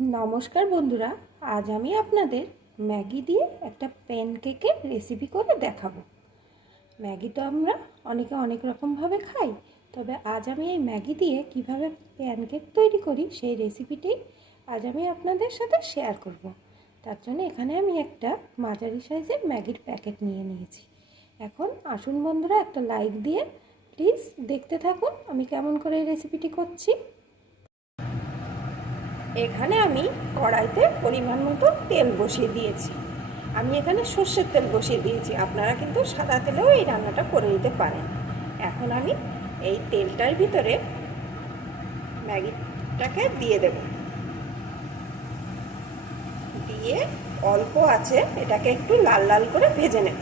নমস্কার বন্ধুরা, আজ আমি আপনাদের ম্যাগি দিয়ে একটা প্যানকেকের রেসিপি করে দেখাবো। ম্যাগি তো আমরা অনেকে অনেক রকমভাবে খাই, তবে আজ আমি এই ম্যাগি দিয়ে কীভাবে প্যানকেক তৈরি করি সেই রেসিপিটি আজ আমি আপনাদের সাথে শেয়ার করব। তার জন্য এখানে আমি একটা মাঝারি সাইজের ম্যাগির প্যাকেট নিয়ে নিয়েছি। এখন আসুন বন্ধুরা, একটা লাইক দিয়ে প্লিজ দেখতে থাকুন আমি কেমন করে এই রেসিপিটি করছি। এখানে আমি কড়াইতে পরিমাণ মতো তেল বসিয়ে দিয়েছি। আমি এখানে সর্ষের তেল বসিয়ে দিয়েছি। আপনারা কিন্তু সাদা তেলেও এই রান্নাটা করে নিতে পারেন। এখন আমি এই তেলটার ভিতরে ম্যাগিটাকে দিয়ে দেব। দিয়ে অল্প আছে, এটাকে একটু লাল লাল করে ভেজে নেব।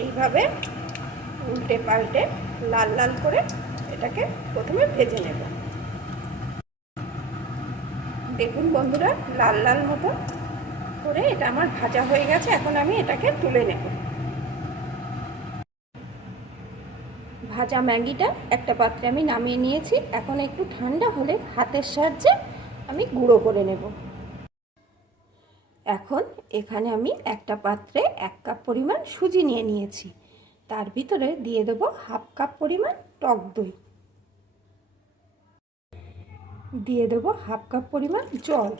এইভাবে উল্টে পাল্টে লাল লাল করে এটাকে প্রথমে ভেজে নেব। দেখুন বন্ধুরা, লাল লাল মতো করে এটা আমার ভাজা হয়ে গেছে, এখন আমি এটাকে তুলে নেব। ভাজা ম্যাগিটা একটা পাত্রে আমি নামিয়ে নিয়েছি, এখন একটু ঠান্ডা হলে হাতের সাহায্যে আমি গুঁড়ো করে নেব। এখন এখানে আমি একটা পাত্রে এক কাপ পরিমাণ সুজি নিয়ে নিয়েছি। তার ভিতরে দিয়ে দেবো হাফ কাপ পরিমাণ টক দই। দিয়ে দেবো হাফ কাপ পরিমাণ জল।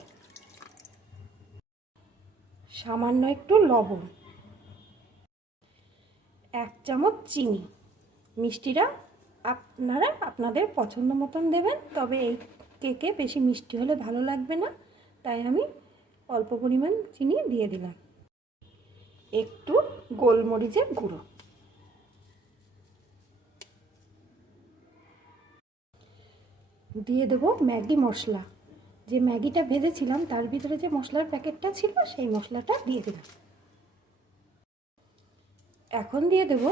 সামান্য একটু লবণ। এক চামচ চিনি। মিষ্টিটা আপনারা আপনাদের পছন্দ মতন দেবেন, তবে এই কেকে বেশি মিষ্টি হলে ভালো লাগবে না। তাই আমি অল্প পরিমাণ চিনি দিয়ে দিলাম। একটু গোলমরিচের গুঁড়ো। দিয়ে দেবো ম্যাগি মশলা। যে ম্যাগিটা ভেজেছিলাম, তার ভিতরে যে মশলার প্যাকেটটা ছিল, সেই মশলাটা দিয়ে দিলাম। এখন দিয়ে দেব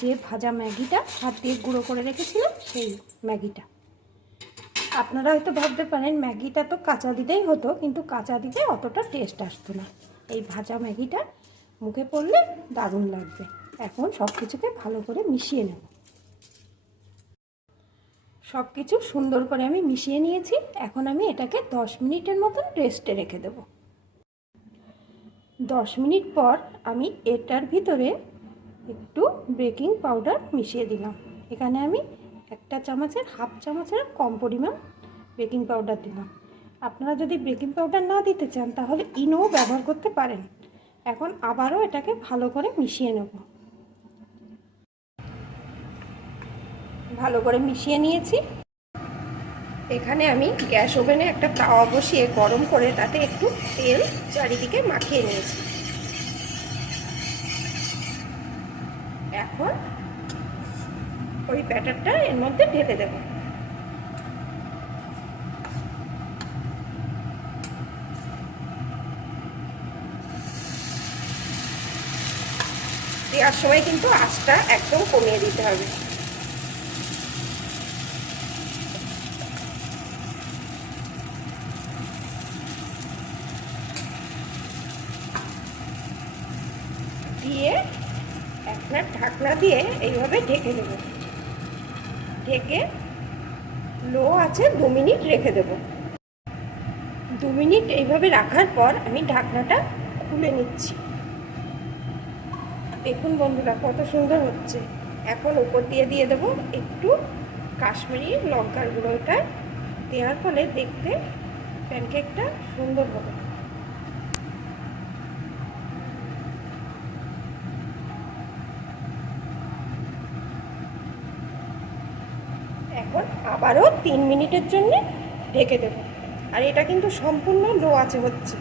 যে ভাজা ম্যাগিটা হাত দিয়ে গুঁড়ো করে রেখেছিলাম, সেই ম্যাগিটা। আপনারা হয়তো ভাবতে পারেন, ম্যাগিটা তো কাঁচা দিতেই হতো, কিন্তু কাঁচা দিতে অতটা টেস্ট আসতো না। এই ভাজা ম্যাগিটা মুখে পড়লে দারুণ লাগবে। এখন সব কিছুকে ভালো করে মিশিয়ে নেব। সব কিছু সুন্দর করে আমি মিশিয়ে নিয়েছি। এখন আমি এটাকে দশ মিনিটের মতন রেস্টে রেখে দেব। দশ মিনিট পর আমি এটার ভিতরে একটু বেকিং পাউডার মিশিয়ে দিলাম। এখানে আমি একটা চামচের হাফ চামচের কম পরিমাণ বেকিং পাউডার দিলাম। আপনারা যদি বেকিং পাউডার না দিতে চান, তাহলে ইনোও ব্যবহার করতে পারেন। এখন আবারও এটাকে ভালো করে মিশিয়ে নেব। ভালো করে মিশিয়ে নিয়েছি। এখানে আমি গ্যাস ওভেনে একটা তাওয়া বসিয়ে গরম করে তাতে একটু তেল চারিদিকে মাখিয়ে নিয়েছি। এখন ওই ব্যাটারটা এর মধ্যে ঢেলে দেব। দেওয়ার সময় কিন্তু আঁচটা একদম কমিয়ে দিতে হবে। দিয়ে একটা ঢাকনা দিয়ে এইভাবে ঢেকে দেবো। ঢেকে লো আছে দু মিনিট রেখে দেব। দু মিনিট এইভাবে রাখার পর আমি ঢাকনাটা খুলে নিচ্ছি। দেখুন বন্ধুরা কত সুন্দর হচ্ছে। এখন উপর দিয়ে দিয়ে দেব একটু কাশ্মীরি লঙ্কার গুঁড়োটা। দেওয়ার ফলে দেখতে প্যানকেকটা সুন্দর হবে এখন আবারও তিন মিনিটের জন্য ঢেকে দেব। আর এটা কিন্তু সম্পূর্ণ লো আছে হচ্ছে।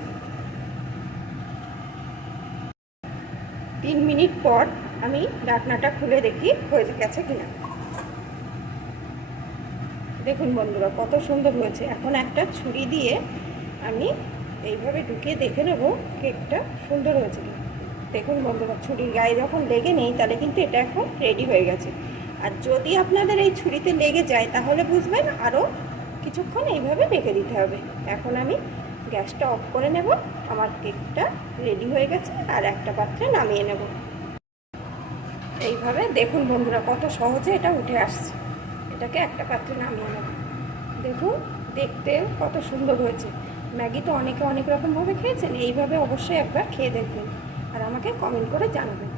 তিন মিনিট পর আমি ডাকনাটা খুলে দেখি হয়ে গেছে কিনা। দেখুন বন্ধুরা, কত সুন্দর হয়েছে। এখন একটা ছুরি দিয়ে আমি এইভাবে ঢুকিয়ে দেখে নেব কেকটা সুন্দর হয়েছে দেখুন বন্ধুরা, ছুরির গায়ে যখন লেগে নেই, তাহলে কিন্তু এটা এখন রেডি হয়ে গেছে। আর যদি আপনাদের এই ছুরিতে লেগে যায়, তাহলে বুঝবেন আরও কিছুক্ষণ এইভাবে রেখে দিতে হবে। এখন আমি গ্যাসটা অফ করে নেব, আমার কেকটা রেডি হয়ে গেছে আর একটা পাত্রে নামিয়ে নেব। এইভাবে দেখুন বন্ধুরা, কত সহজে এটা উঠে আসছে। এটাকে একটা পাত্রে নামিয়ে নেব। দেখুন দেখতে কত সুন্দর হয়েছে। ম্যাগি তো অনেকে অনেক রকমভাবে খেয়েছেন, এইভাবে অবশ্যই একবার খেয়ে দেখবেন। আর আমাকে কমেন্ট করে জানাবেন।